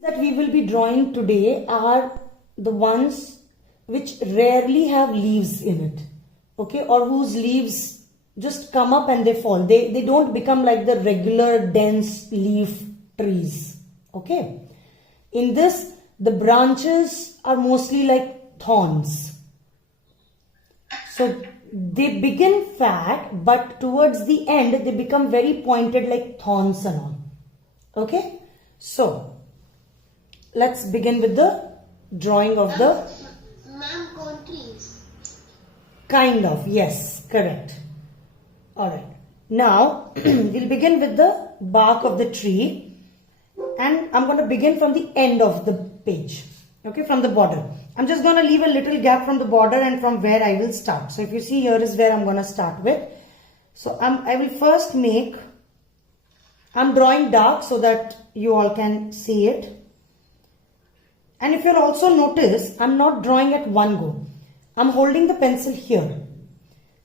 That we will be drawing today are the ones which rarely have leaves in it, okay, or whose leaves just come up and they fall. They don't become like the regular dense leaf trees, okay. In this, the branches are mostly like thorns. So they begin fat, but towards the end they become very pointed like thorns and all, okay. So let's begin with the drawing of the... Ma'am, cone trees. Kind of, yes, correct. Alright. Now, we'll begin with the bark of the tree. And I'm going to begin from the end of the page. Okay, from the border. I'm just going to leave a little gap from the border and from where I will start. So if you see, here is where I'm going to start with. So I will first make... I'm drawing dark so that you all can see it. And if you'll also notice, I'm not drawing at one go. I'm holding the pencil here.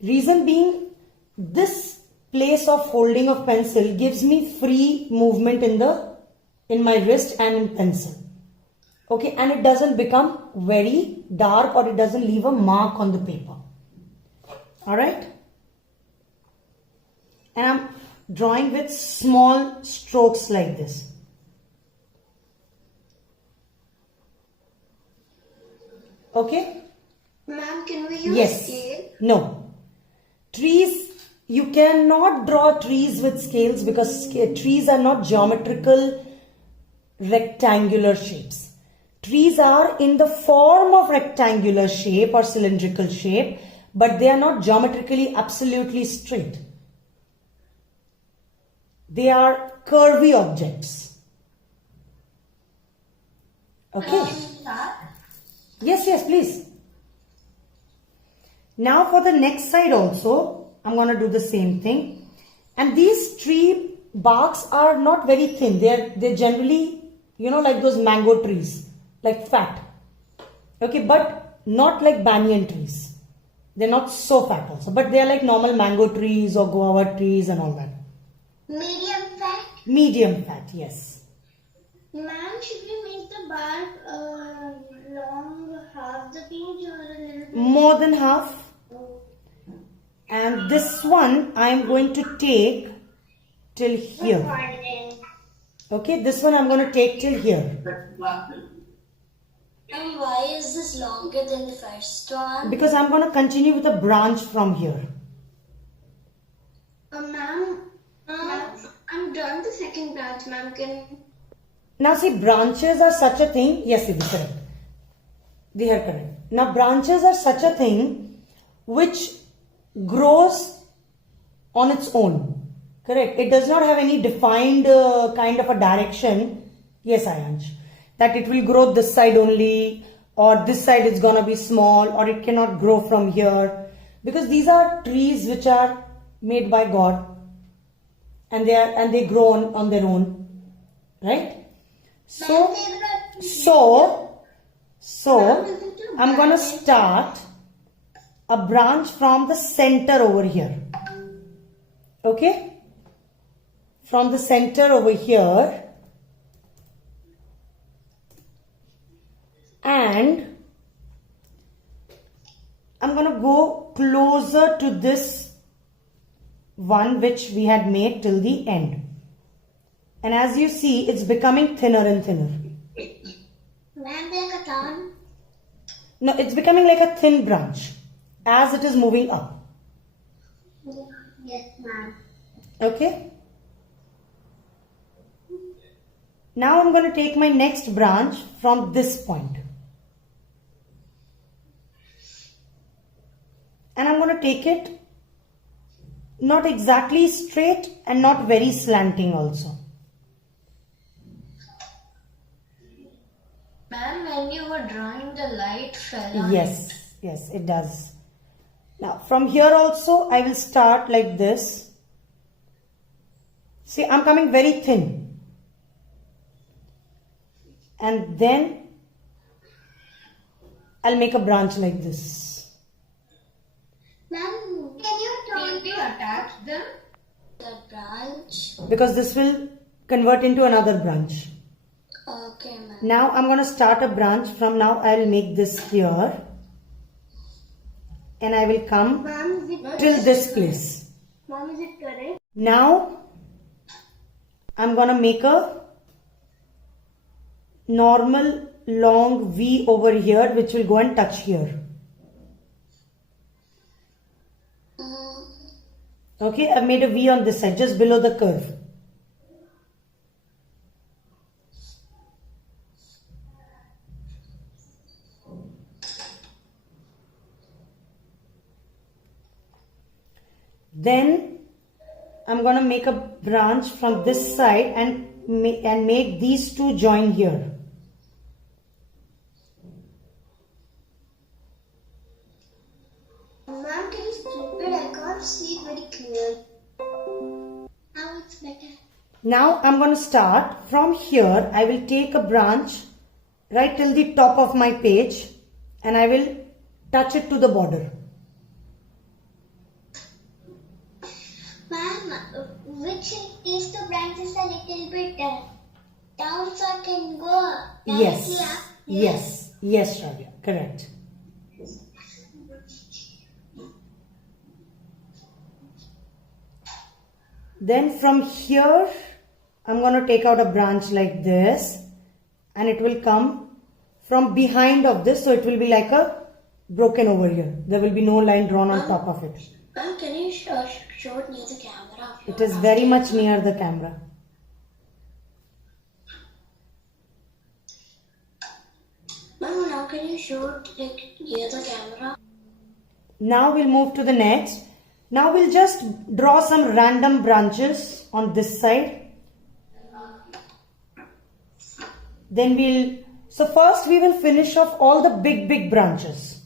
Reason being, this place of holding of pencil gives me free movement in my wrist and in pencil. Okay, and it doesn't become very dark or it doesn't leave a mark on the paper. Alright? And I'm drawing with small strokes like this. Okay? Ma'am, can we use scale? No. Trees, you cannot draw trees with scales because trees are not geometrical rectangular shapes. Trees are in the form of rectangular shape or cylindrical shape, but they are not geometrically absolutely straight. They are curvy objects. Okay? Yes, please. Now for the next side also, I'm going to do the same thing. And these tree barks are not very thin. They're generally, like those mango trees, like fat. Okay, but not like banyan trees. They're not so fat also, but they're like normal mango trees or guava trees and all that. Medium fat? Medium fat, yes. Ma'am, should we make the bark long, half the page or a little bit? More than half. And this one I am going to take till here. Okay, this one I'm going to take till here. And why is this longer than the first one? Because I'm going to continue with a branch from here. Ma'am, I'm done the second branch, ma'am. Now see, branches are such a thing. Yes, it is correct. They are correct. Now branches are such a thing which grows on its own. Correct. It does not have any defined kind of a direction. Yes, Ayansh. That it will grow this side only, or this side is gonna be small, or it cannot grow from here. Because these are trees which are made by God, and they grow on their own. Right? So I'm gonna start a branch from the center over here. Okay? From the center over here. And I'm gonna go closer to this one which we had made till the end. And as you see, it's becoming thinner and thinner. Ma'am, like a thorn? No, it's becoming like a thin branch as it is moving up. Yes, ma'am. Okay? Now I'm going to take my next branch from this point. And I'm going to take it not exactly straight and not very slanting also. Ma'am, when you were drawing, the light fell on Yes, it does. Now from here also I will start like this. See, I'm coming very thin. And then I'll make a branch like this. Ma'am, can you attach them? The branch. Because this will convert into another branch. Okay, ma'am. Now I'm going to start a branch. From now I'll make this here. And I will come Ma'am, is it till this place. Ma'am, is it correct? Now I'm going to make a normal long V over here, which will go and touch here. Okay, I've made a V on this side, just below the curve. Then I'm going to make a branch from this side and make these two join here. Ma'am, can you flip it? I can't see it very clear. Now it's better. Now I'm going to start from here. I will take a branch right till the top of my page and I will touch it to the border. Ma'am, which these two branches are little bit down so I can go directly up? Yes, Shravya, correct. Then from here, I'm going to take out a branch like this and it will come from behind of this. So it will be like a broken over here. There will be no line drawn on top of it. Ma'am, can you show it near the camera? It is very much near the camera. Ma'am, now can you show it like near the camera? Now we'll move to the next. Now we'll just draw some random branches on this side. Then so first we will finish off all the big branches.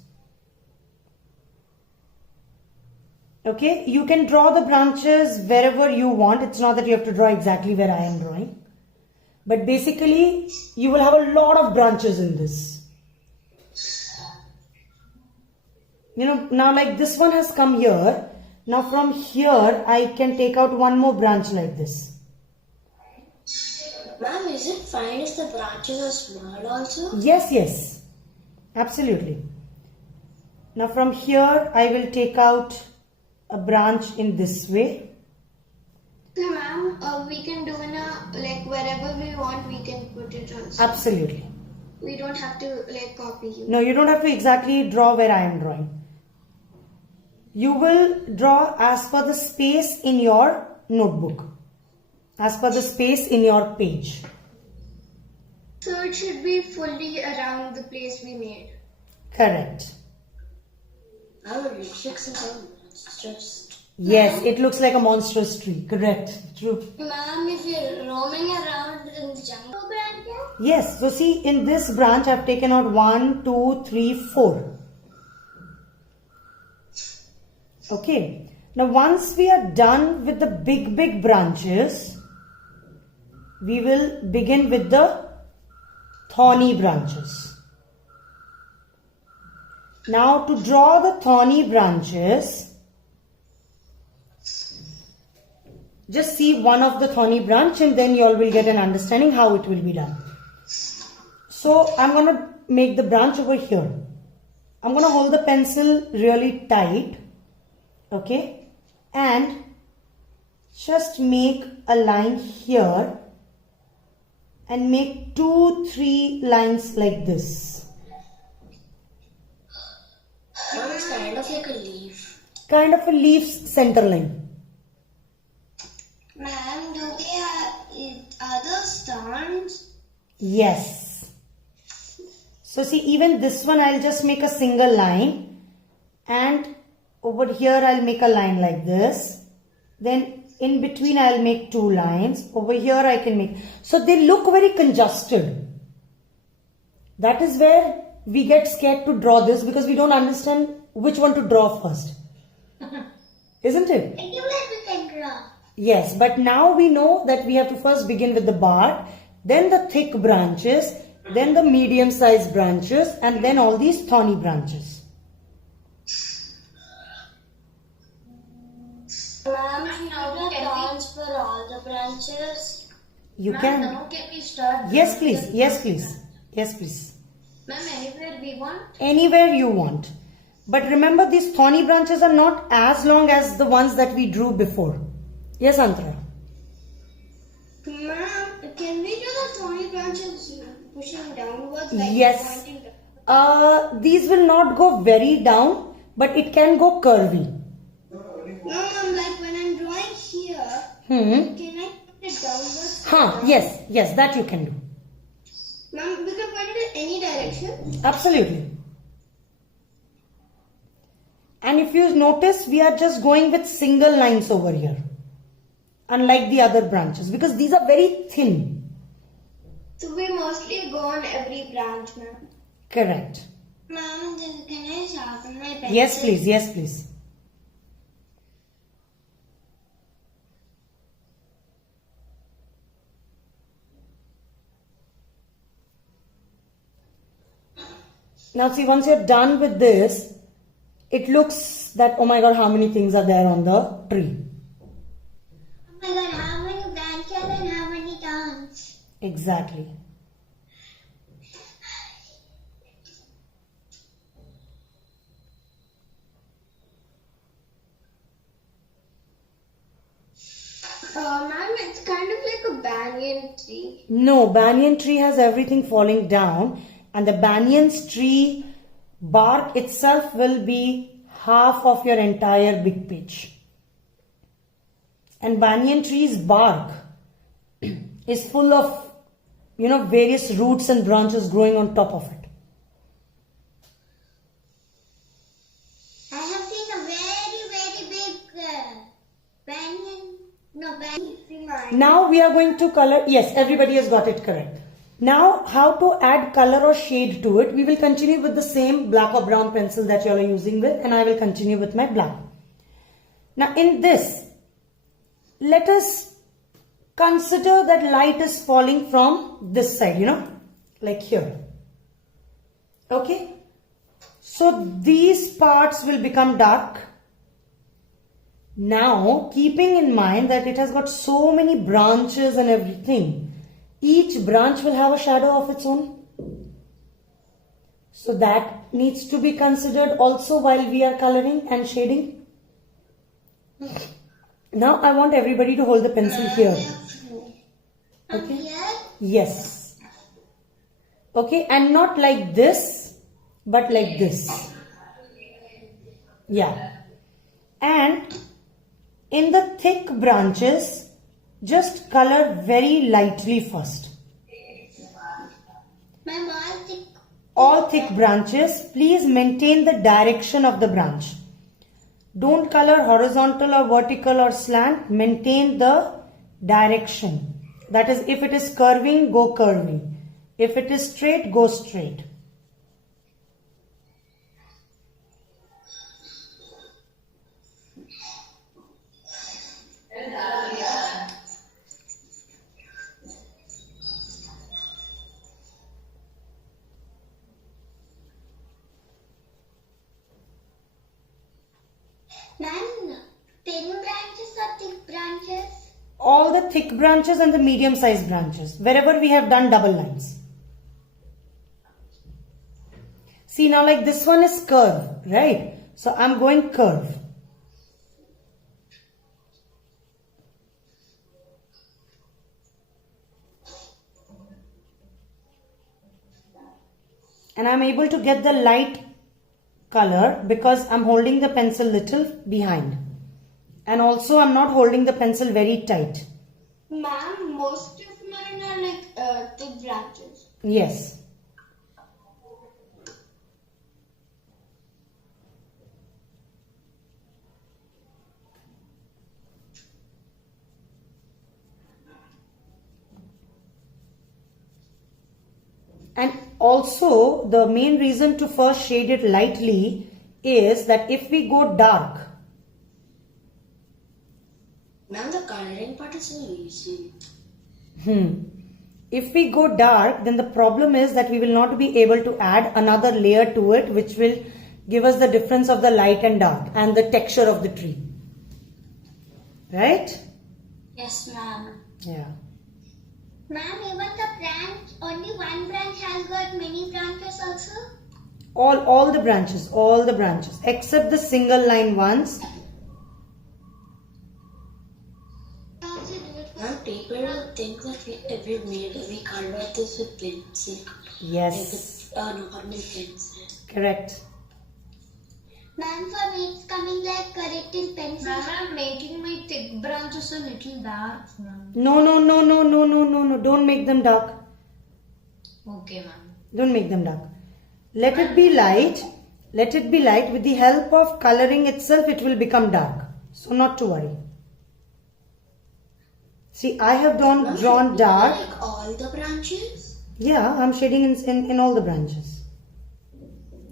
Okay, you can draw the branches wherever you want. It's not that you have to draw exactly where I am drawing. But basically, you will have a lot of branches in this. You know, now like this one has come here. Now from here, I can take out one more branch like this. Ma'am, is it fine if the branches are small also? Yes. Absolutely. Now from here, I will take out a branch in this way. So ma'am, we can do in like wherever we want, we can put it also. Absolutely. We don't have to like copy you. No, you don't have to exactly draw where I am drawing. You will draw as per the space in your notebook, as per the space in your page. So it should be fully around the place we made. Correct. I would like some monsters. Yes, it looks like a monstrous tree. Correct. True. Ma'am, if you're roaming around in the jungle, Yes. So see, in this branch, I've taken out 1, 2, 3, 4. Okay. Now, once we are done with the big branches, we will begin with the thorny branches. Now, to draw the thorny branches, just see one of the thorny branch and then you all will get an understanding how it will be done. So, I'm going to make the branch over here. I'm going to hold the pencil really tight. Okay, and just make a line here and make 2, 3 lines like this. It's kind of like a leaf. Kind of a leaf's center line. Ma'am, do they have other stones? Yes. So see, even this one I'll just make a single line and over here I'll make a line like this. Then in between I'll make 2 lines. Over here I can make. So they look very congested. That is where we get scared to draw this because we don't understand which one to draw first. Isn't it? I knew that we can draw. Yes, but now we know that we have to first begin with the bark, then the thick branches, then the medium sized branches, and then all these thorny branches. Ma'am, you have the thorns for all the branches? You Ma'am, can. now can we start? Yes, please. Yes, please. Yes, please. Ma'am, anywhere we want? Anywhere you want. But remember, these thorny branches are not as long as the ones that we drew before. Yes, Antara? Ma'am, can we do the thorny branches pushing downwards? Like Yes. pointing down? These will not go very down, but it can go curvy. No, ma'am, like when I'm drawing here, can I put it downwards? Yes, that you can do. Ma'am, we can point it in any direction. Absolutely. And if you notice, we are just going with single lines over here. Unlike the other branches, because these are very thin. So we mostly go on every branch, ma'am. Correct. Ma'am, can I sharpen my pencil? Yes, please. Yes, please. Now see, once you're done with this, it looks that, oh my god, how many things are there on the tree. Oh my god, how many branches and how many thorns? Exactly. Ma'am, it's kind of like a banyan tree. No, banyan tree has everything falling down, and the banyan tree bark itself will be half of your entire big pitch. And banyan tree's bark is full of, various roots and branches growing on top of it. I have seen a very, very big banyan tree. Now we are going to color. Yes, everybody has got it correct. Now, how to add color or shade to it? We will continue with the same black or brown pencil that you all are using with, and I will continue with my black. Now, in this, let us consider that light is falling from this side, like here. Okay? So, these parts will become dark. Now, keeping in mind that it has got so many branches and everything, each branch will have a shadow of its own. So that needs to be considered also while we are coloring and shading. Now I want everybody to hold the pencil here. Okay? Yes. Okay, and not like this, but like this. Yeah. And in the thick branches, just color very lightly first. Ma'am, All thick branches, please maintain the direction of the branch. Don't color horizontal or vertical or slant. Maintain the direction. That is, if it is curving, go curving. If it is straight, go straight. Ma'am, thin branches or thick branches? All the thick branches and the medium sized branches, wherever we have done double lines. See, now like this one is curve, right? So I'm going curve. And I'm able to get the light color because I'm holding the pencil little behind. And also I'm not holding the pencil very tight. Ma'am, most of mine are like thick branches. Yes. And also the main reason to first shade it lightly is that if we go dark. Ma'am, the coloring part is so easy. If we go dark, then the problem is that we will not be able to add another layer to it, which will give us the difference of the light and dark and the texture of the tree. Right? Yes, ma'am. Yeah. Ma'am, even the branch, only one branch has got many branches also? All the branches, except the single line ones. Ma'am, people will think that we colored this with pencil. Yes. Normal pencil. Correct. Ma'am, for me it's coming like correcting pencil. Ma'am, I'm making my thick branches a little dark, ma'am. No. Don't make them dark. Okay, ma'am. Don't make them dark. Let it be light. Let it be light. With the help of coloring itself, it will become dark. So not to worry. See, I have drawn dark. Like all the branches? Yeah, I'm shading in all the branches.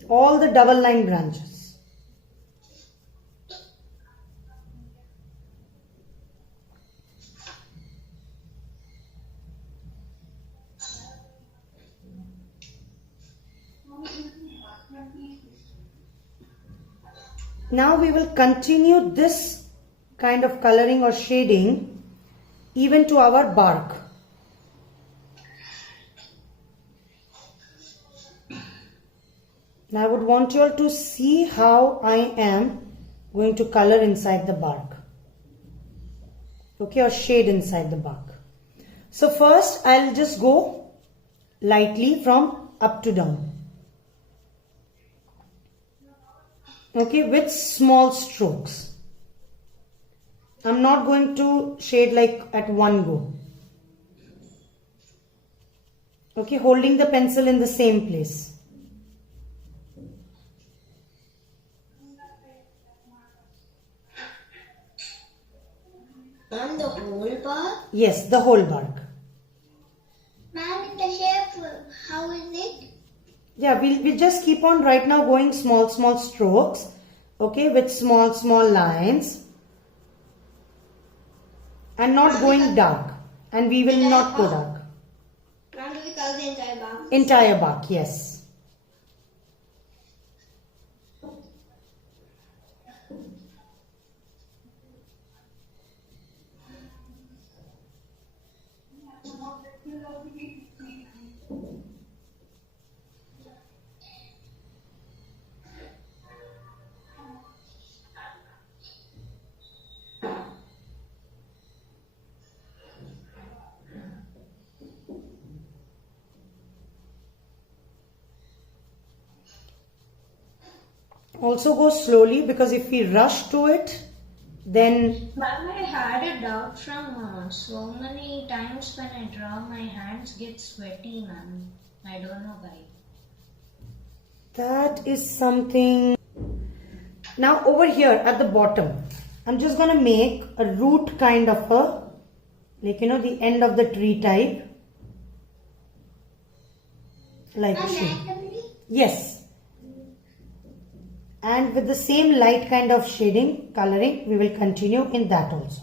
All the double line branches. Now we will continue this kind of coloring or shading even to our bark. Now I would want you all to see how I am going to color inside the bark. Okay, or shade inside the bark. So first I'll just go lightly from up to down. Okay, with small strokes. I'm not going to shade like at one go. Okay, holding the pencil in the same place. Ma'am, the whole bar? Yes, the whole bark. Ma'am, in the shape, how is it? Yeah, we'll just keep on right now going small strokes. Okay, with small lines. And not going dark. And we will not go dark. Ma'am, do we color the entire bark? Entire bark, yes. Also go slowly, because if we rush to it, then Ma'am, I had a doubt from so many times when I draw, my hands get sweaty, ma'am. I don't know why. that is something. Now over here at the bottom, I'm just going to make a root kind of a, like the end of the tree type. Like Ma'am, so. randomly? Yes. And with the same light kind of shading, coloring, we will continue in that also.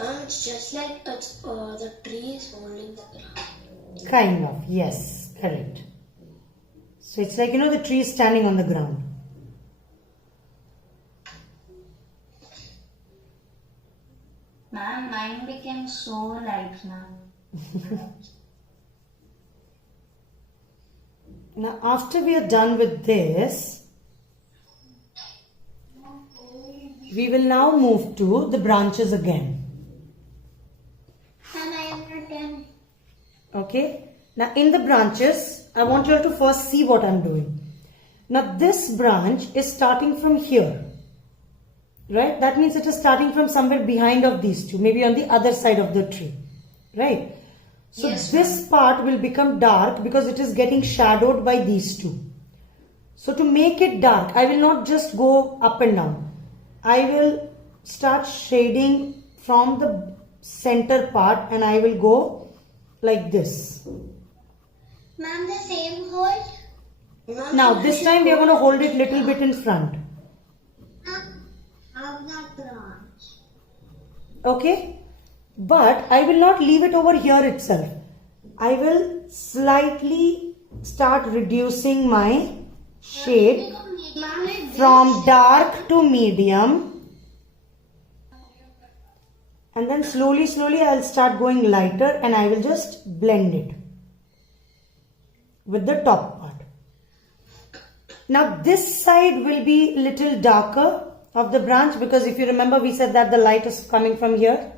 It's just like the tree is holding the ground. Kind of, yes, correct. So it's like, the tree is standing on the ground. Ma'am, mine became so light, ma'am. Now after we are done with this, we will now move to the branches again. Ma'am, I am not done. Okay. Now in the branches, I want you all to first see what I'm doing. Now this branch is starting from here. Right? That means it is starting from somewhere behind of these two, maybe on the other side of the tree. Right? So Yes, this part will become dark because it is getting shadowed by these two. So to make it dark, I will not just go up and down. I will start shading from the center part and I will go like this. Ma'am, the same hold? Ma'am, Now this time we are going to hold it little bit in front. Of that branch. Okay? But I will not leave it over here itself. I will slightly start reducing my shade from dark to medium. And then slowly I'll start going lighter and I will just blend it with the top part. Now this side will be little darker of the branch, because if you remember we said that the light is coming from here.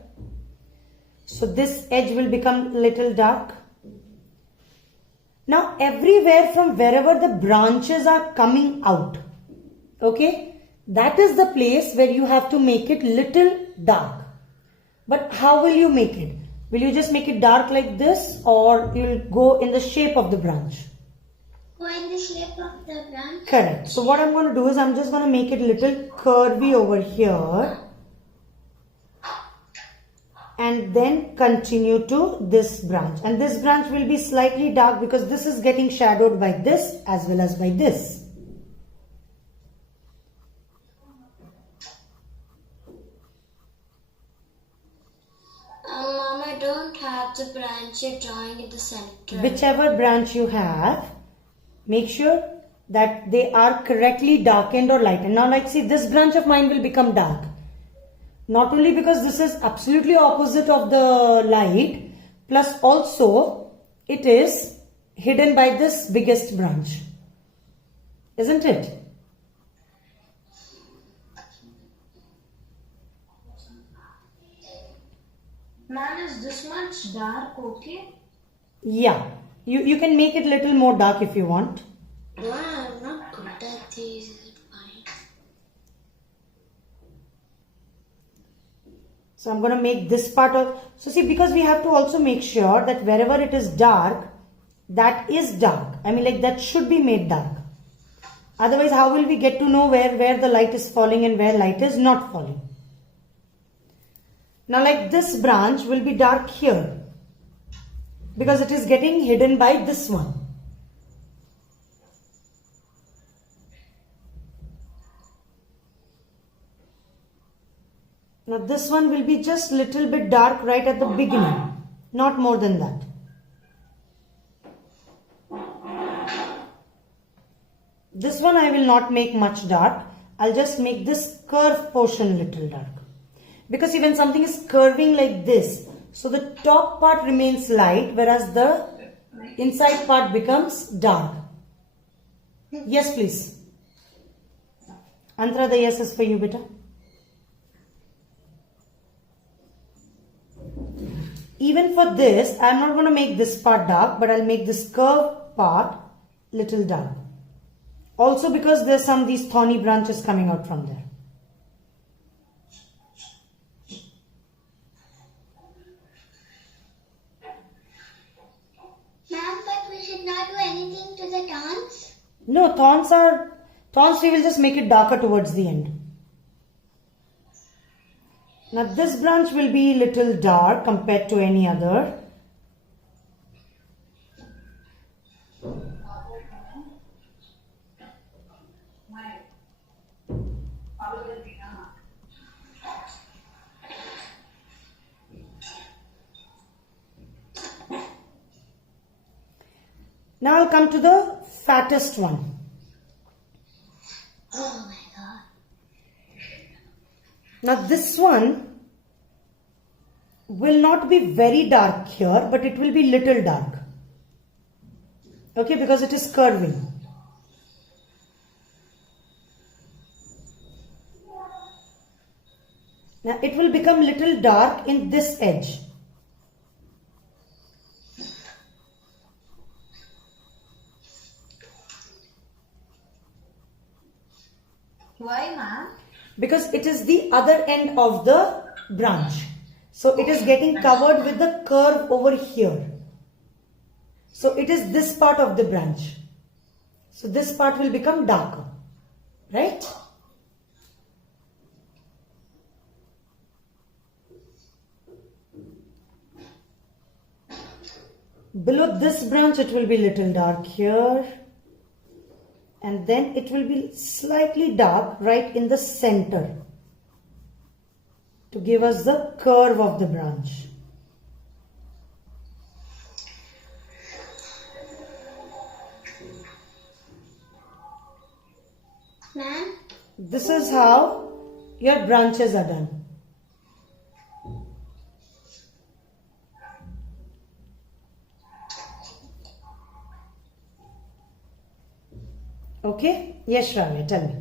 So this edge will become little dark. Now everywhere from wherever the branches are coming out, okay, that is the place where you have to make it little dark. But how will you make it? Will you just make it dark like this, or you'll go in the shape of the branch? Go in the shape of the branch. Correct. So what I'm going to do is I'm just going to make it little curvy over here. And then continue to this branch. And this branch will be slightly dark because this is getting shadowed by this as well as by this. Mom, I don't have the branch you're drawing in the center. Whichever branch you have, make sure that they are correctly darkened or lightened. Now like see, this branch of mine will become dark. Not only because this is absolutely opposite of the light, plus also it is hidden by this biggest branch. Isn't it? Ma'am, is this much dark okay? Yeah. You can make it little more dark if you want. No, I'm not good at these. Is it fine? So I'm going to make this part of... So see, because we have to also make sure that wherever it is dark, that is dark. I mean like that should be made dark. Otherwise, how will we get to know where the light is falling and where light is not falling? Now like this branch will be dark here, because it is getting hidden by this one. Now this one will be just little bit dark right at the beginning, not more than that. This one I will not make much dark. I'll just make this curved portion little dark. Because see, when something is curving like this, so the top part remains light, whereas the inside part becomes dark. Yes, please. Antara, the yes is for you, beta. Even for this, I am not going to make this part dark, but I'll make this curved part little dark. Also because there's these thorny branches coming out from there. Ma'am, but we should not do anything to the thorns. No, thorns we will just make it darker towards the end. Now this branch will be little dark compared to any other. Now I'll come to the fattest one. Oh my god. Now this one will not be very dark here, but it will be little dark. Okay, because it is curving. Now it will become little dark in this edge. Why, ma'am? Because it is the other end of the branch. So it is getting covered with the curve over here. So it is this part of the branch. So this part will become darker. Right? Below this branch it will be little dark here. And then it will be slightly dark right in the center to give us the curve of the branch. Ma'am? This is how your branches are done. Okay? Yes, Shravya, tell me.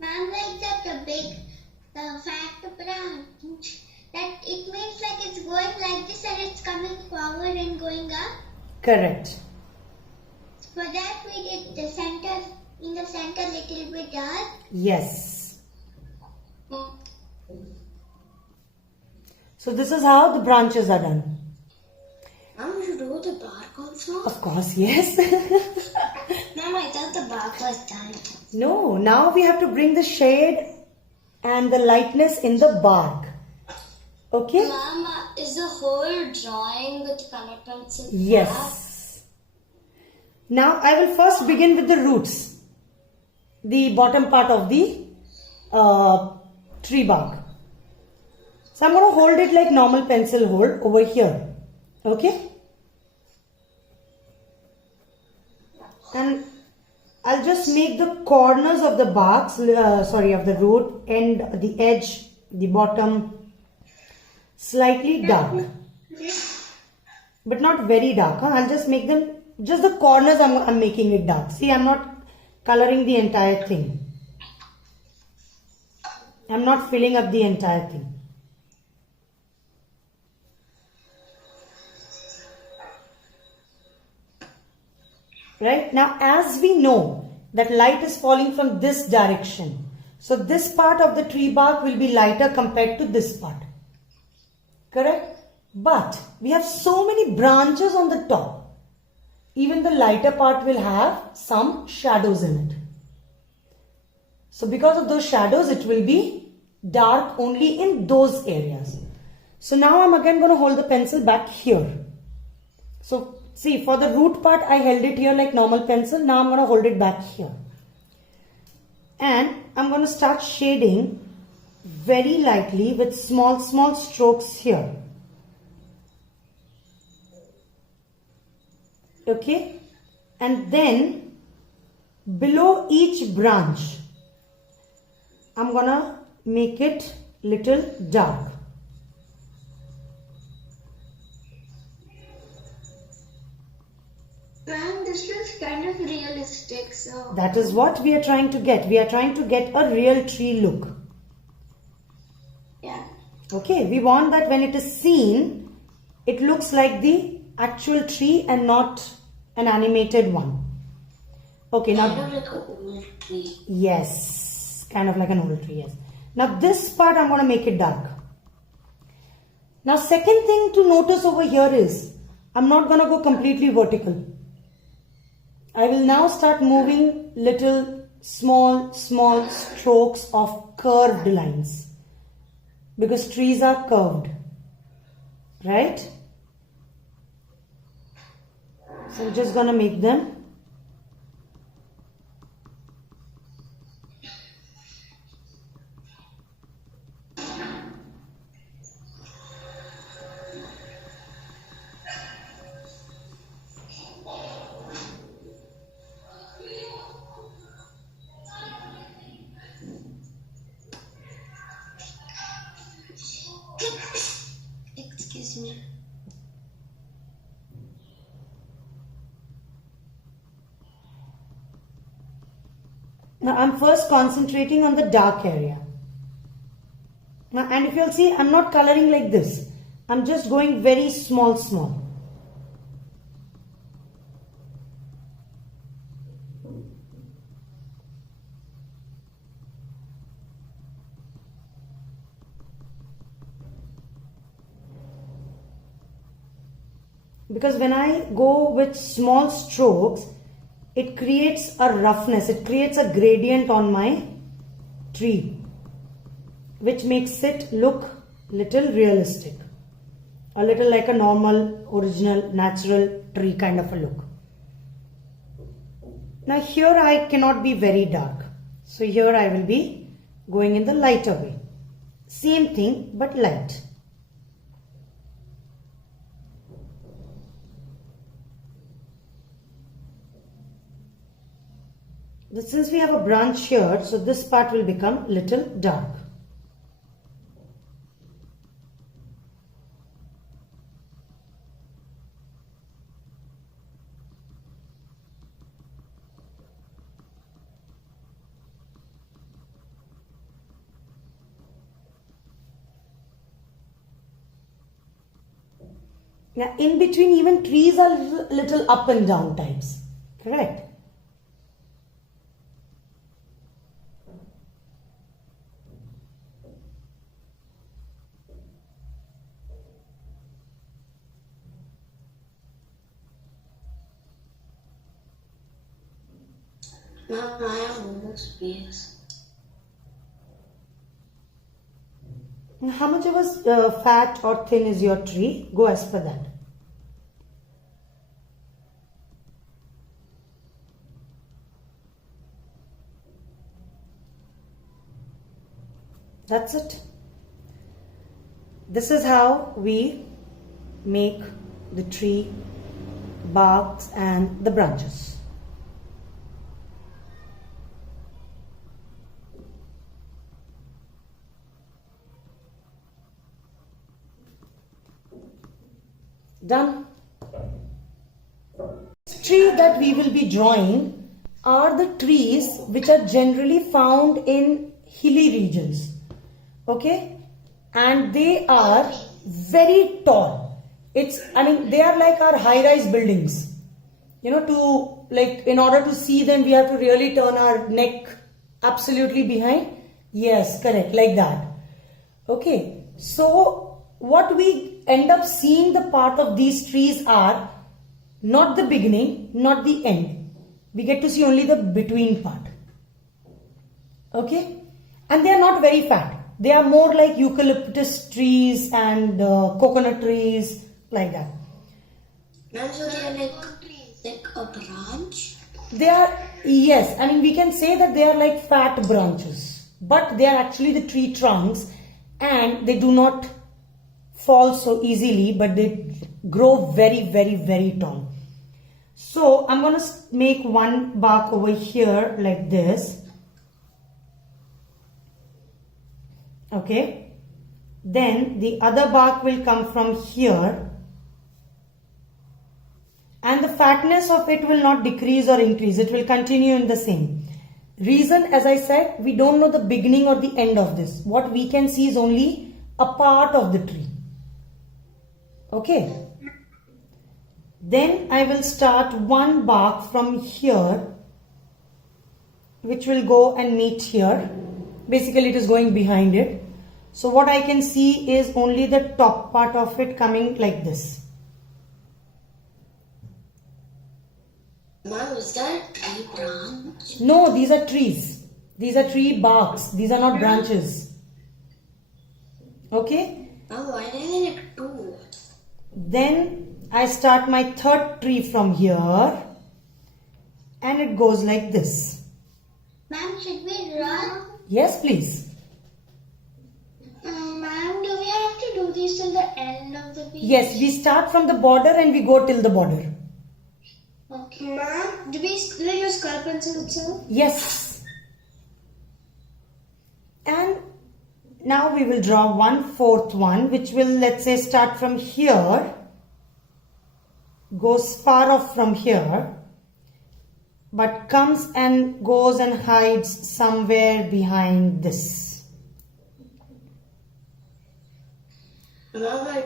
Ma'am, like that the fat branch, that it means like it's going like this and it's coming forward and going up. Correct. For that we did the center, in the center little bit dark. Yes. So this is how the branches are done. Mom, you do the bark also? Of course, yes. Mom, I thought the bark was done. No, now we have to bring the shade and the lightness in the bark. Okay? Mom, is the whole drawing with color pencil? Yes. Now I will first begin with the roots. The bottom part of the tree bark. So I'm going to hold it like normal pencil hold over here. Okay? And I'll just make the corners of the barks, of the root and the edge, the bottom, slightly dark. But not very dark. Huh? I'll just make them, just the corners I'm making it dark. See, I'm not coloring the entire thing. I'm not filling up the entire thing. Right? Now, as we know that light is falling from this direction. So, this part of the tree bark will be lighter compared to this part. Correct? But, we have so many branches on the top. Even the lighter part will have some shadows in it. So, because of those shadows, it will be dark only in those areas. So, now I'm again going to hold the pencil back here. So, see, for the root part, I held it here like normal pencil. Now I'm going to hold it back here. And I'm going to start shading very lightly with small strokes here. Okay? And then, below each branch, I'm going to make it little dark. Ma'am, this looks kind of realistic, so... That is what we are trying to get. We are trying to get a real tree look. Yeah. Okay, we want that when it is seen, it looks like the actual tree and not an animated one. Okay, now... Kind of like an old tree. Yes, kind of like an old tree, yes. Now this part I'm going to make it dark. Now second thing to notice over here is, I'm not going to go completely vertical. I will now start moving little small strokes of curved lines. Because trees are curved. Right? So I'm just going to make them. Excuse me. Now I'm first concentrating on the dark area. Now, and if you'll see, I'm not coloring like this. I'm just going very small. Because when I go with small strokes, it creates a roughness, it creates a gradient on my tree, which makes it look little realistic, a little like a normal, original, natural tree kind of a look. Now here I cannot be very dark, so here I will be going in the lighter way. Same thing but light. Since we have a branch here, so this part will become little dark. Now, in between, even trees are little up and down types. Correct? Ma'am, I have no more space. Now, how much of a fat or thin is your tree? Go as per that. That's it. This is how we make the tree, barks and the branches. Done. Tree that we will be drawing are the trees which are generally found in hilly regions. Okay, and they are very tall. They are like our high-rise buildings. In order to see them, we have to really turn our neck absolutely behind. Yes, correct, like that. Okay, so what we end up seeing the part of these trees are not the beginning, not the end. We get to see only the between part. Okay, and they are not very fat. They are more like eucalyptus trees and coconut trees, like that. Ma'am, so they are like a branch? They are, yes, we can say that they are like fat branches, but they are actually the tree trunks and they do not fall so easily, but they grow very, very, very tall. So I'm going to make one bark over here like this. Okay, then the other bark will come from here, and the fatness of it will not decrease or increase. It will continue in the same. Reason, as I said, we don't know the beginning or the end of this. What we can see is only a part of the tree. Okay, then I will start one bark from here, which will go and meet here. Basically, it is going behind it. So what I can see is only the top part of it coming like this. Ma'am, is that a tree branch? No, these are trees. These are tree barks. These are not branches. Okay? Ma'am, why are there like two? Then I start my third tree from here. And it goes like this. Ma'am, should we run? Yes, please. Ma'am, do we have to do this till the end of the beach? Yes, we start from the border and we go till the border. Okay. Ma'am, do we use color pencil itself? Yes. And now we will draw one fourth one, which will, let's say, start from here, goes far off from here, but comes and goes and hides somewhere behind this. Ma'am, I